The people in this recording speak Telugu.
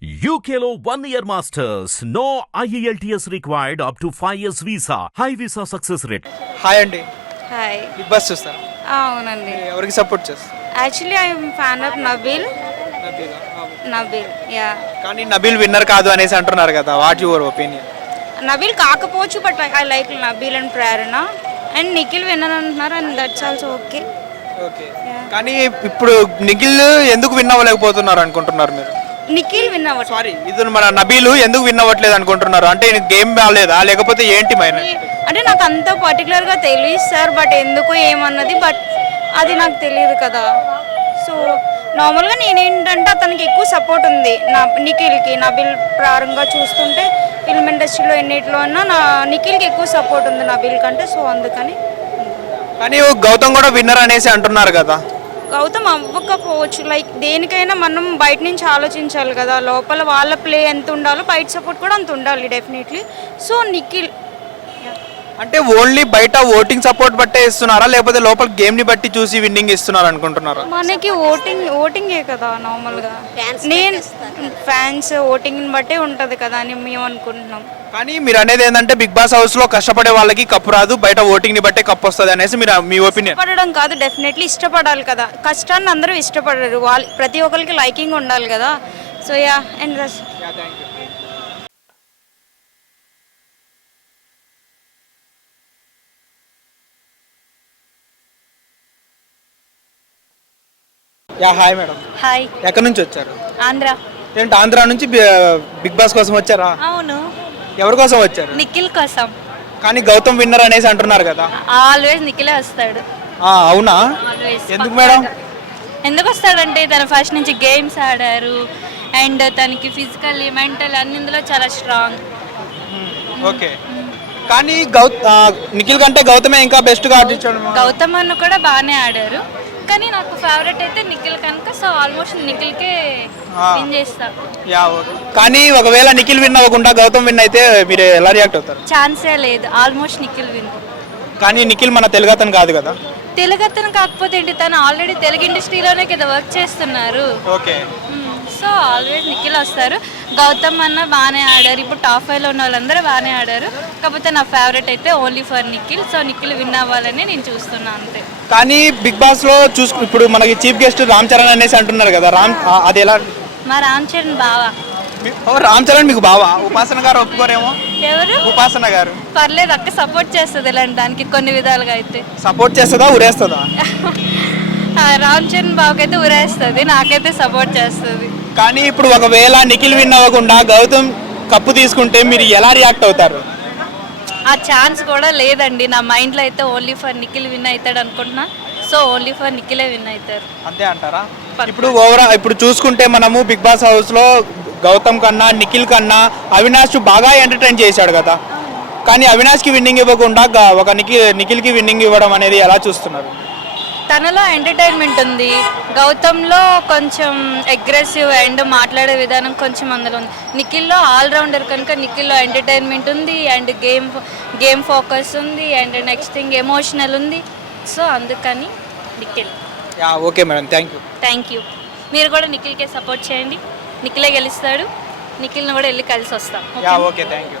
One year masters. No E IELTS required up to 5 years visa. High visa success rate. Hi అండి. హాయ్ బిగ్ బాస్ చూస్తారా? అవునండి. ఎవరికి సపోర్ట్ చేస్తారు? Actually I'm fan of Nabeel Nabeel yeah కానీ నబీల్ విన్నర్ కాదు అనేసి అంటున్నారు కదా వాట్ యువర్ ఒపీనియన్ నబీల్ కాకపోవచ్చు but I like Nabeel and Prerana and Nikhil winner అంటున్నారు and that's also okay okay కానీ ఇప్పుడు నిఖిల్ ఎందుకు విన్ అవ్వలేకపోతున్నారు అనుకుంటున్నారు మీరు? నిఖిల్ విన్ సారీ ఇది మన నబీలు ఎందుకు విన్ అవ్వట్లేదు అనుకుంటున్నారు? అంటే గేమ్ బాగాలేదా? లేకపోతే ఏంటి మైన అంటే నాకు అంత పర్టికులర్గా తెలియదు సార్ బట్ ఎందుకు ఏమన్నది బట్ అది నాకు తెలియదు కదా. సో నార్మల్గా నేనేంటంటే అతనికి ఎక్కువ సపోర్ట్ ఉంది నా నిఖిల్కి. నబిల్ ప్రారంగా చూస్తుంటే ఫిల్మ్ ఇండస్ట్రీలో ఎన్నిట్లో అన్నా నా నిఖిల్కి ఎక్కువ సపోర్ట్ ఉంది నబిల్ కంటే సో అందుకని. కానీ గౌతమ్ కూడా విన్నర్ అనేసి అంటున్నారు కదా. గౌతమ్ అవ్వకపోవచ్చు. లైక్ దేనికైనా మనం బయట నుంచి ఆలోచించాలి కదా. లోపల వాళ్ళ ప్లే ఎంత ఉండాలో బయట సపోర్ట్ కూడా అంత ఉండాలి డెఫినెట్లీ సో నిఖిల్ అంటే ఓన్లీ బయట ఓటింగ్ సపోర్ట్ బట్టే ఇస్తున్నారా? లేకపోతే లోపల గేమ్ని బట్టి చూసి విన్నింగ్ ఇస్తున్నారు అనుకుంటున్నారా? మనకి ఓటింగ్ ఓటింగే కదా నార్మల్గా. నేను ఫ్యాన్స్ ఓటింగ్ బట్టే ఉంటది కదా అని మేము అనుకుంటున్నాం. కానీ మీరు అనేది ఏంటంటే బిగ్ బాస్ హౌస్లో కష్టపడే వాళ్ళకి కప్పు రాదు బయట ఓటింగ్ని బట్టే కప్పు వస్తుంది అనేసి మీరు మీ ఒపీనియన్. ఇష్టపడడం కాదు డెఫినెట్లీ ఇష్టపడాలి కదా. కష్టాన్ని అందరూ ఇష్టపడరు. వాళ్ళు ప్రతి ఒక్కరికి లైకింగ్ ఉండాలి కదా. So yeah and yeah hi madam. Hi. ఎక్కడి నుంచి వచ్చారు? ఆంధ్ర. ఏంటి ఆంధ్ర నుంచి బిగ్ బాస్ కోసం వచ్చారా? అవును. ఎవరి కోసం వచ్చారు? నిఖిల్ కోసం. కానీ గౌతమ్ విన్నర్ అనేసి అంటున్నారు కదా. ఆల్వేస్ నిఖిలే వస్తాడు. ఆ, అవునా? ఎందుకు మేడం? ఎందుకు వస్తాడంటే తను ఫస్ట్ నుంచి గేమ్స్ ఆడారు. అండ్ తనకి ఫిజికల్ మెంటల్ అన్నిందులో చాలా స్ట్రాంగ్ ఓకే. కానీ గౌ ఆ, నిఖిల్ కంటే గౌతమే ఇంకా బెస్ట్గా ఆడించాడు గౌతమ్ అన్న కూడా బాగానే ఆడారు. కానీ నాకు ఫేవరెట్ అయితే నిఖిల్ కనుక సో ఆల్మోస్ట్ నిఖిల్కే ఆ. విన్ చేస్తా. Yeah okay. కానీ ఒకవేళ నిఖిల్ విన్ అవ్వకుండా గౌతమ్ విన్ అయితే మీరు ఎలా రియాక్ట్ అవుతారు? ఛాన్సే లేదు. Almost Nikhil win. కానీ నిఖిల్ మన తెలుగు అతను కాదు కదా? తెలుగు అతను కాకపోతే ఏంటి తను ఆల్రెడీ తెలుగు ఇండస్ట్రీలోనే కదా వర్క్ చేస్తున్నారు. ఓకే. సో ఆల్వేస్ నిఖిల్ వస్తారు. గౌతమ్ అన్న బాగానే ఆడారు. ఇప్పుడు టాప్ ఫైవ్లో ఉన్న వాళ్ళందరూ బాగానే ఆడారు. కాకపోతే నా ఫేవరెట్ అయితే only for Nikhil. So Nikhil win అవ్వాలని నేను చూస్తున్నా అంతే. కానీ బిగ్ బాస్లో చూసుకు ఇప్పుడు మనకి చీఫ్ గెస్ట్ రామ్ చరణ్ అనేసి అంటున్నారు కదా. రామ్ అది ఎలా? మా రామ్ చరణ్ బావా. రామ్ చరణ్ మీకు బావా? ఉపాసన గారు ఒప్పుకోరేమో. ఎవరు? ఉపాసన గారు. పర్లేదు అక్క సపోర్ట్ చేస్తుంది ఇలాంటి దానికి కొన్ని విధాలుగా అయితే. సపోర్ట్ చేస్తుందా ఉరేస్తుందా రామ్ చరణ్ బావకైతే ఉరేస్తుంది నాకైతే సపోర్ట్ చేస్తుంది. కానీ ఇప్పుడు ఒకవేళ నిఖిల్ విన్ అవ్వకుండా గౌతమ్ కప్పు తీసుకుంటే మీరు ఎలా రియాక్ట్ అవుతారు? ఆ ఛాన్స్ కూడా లేదండి. నా మైండ్లో అయితే ఓన్లీ ఫర్ నిఖిల్ విన్ అవుతాడు అనుకుంటున్నా. సో ఓన్లీ ఫర్ నిఖిలే విన్ అవుతారు. అంతే అంటారా? ఇప్పుడు ఓవరా ఇప్పుడు చూసుకుంటే మనము బిగ్ బాస్ హౌస్లో గౌతమ్ కన్నా నిఖిల్ కన్నా అవినాష్ బాగా ఎంటర్టైన్ చేశాడు కదా. కానీ అవినాష్కి విన్నింగ్ ఇవ్వకుండా ఒక నిఖిల్ నిఖిల్కి విన్నింగ్ ఇవ్వడం అనేది ఎలా చూస్తున్నారు? తనలో ఎంటర్టైన్మెంట్ ఉంది. గౌతమ్లో కొంచెం అగ్రెసివ్ అండ్ మాట్లాడే విధానం కొంచెం అందులో ఉంది. నిఖిల్లో ఆల్రౌండర్ కనుక నిఖిల్లో ఎంటర్టైన్మెంట్ ఉంది అండ్ గేమ్ గేమ్ ఫోకస్ ఉంది అండ్ నెక్స్ట్ థింగ్ ఎమోషనల్ ఉంది. సో అందుకని Nikhil. Okay madam. Thank you. Thank you మీరు కూడా నిఖిల్కే సపోర్ట్ చేయండి. నిఖిలే గెలుస్తాడు. నిఖిల్ని కూడా వెళ్ళి కలిసి వస్తాం. Okay. Thank you.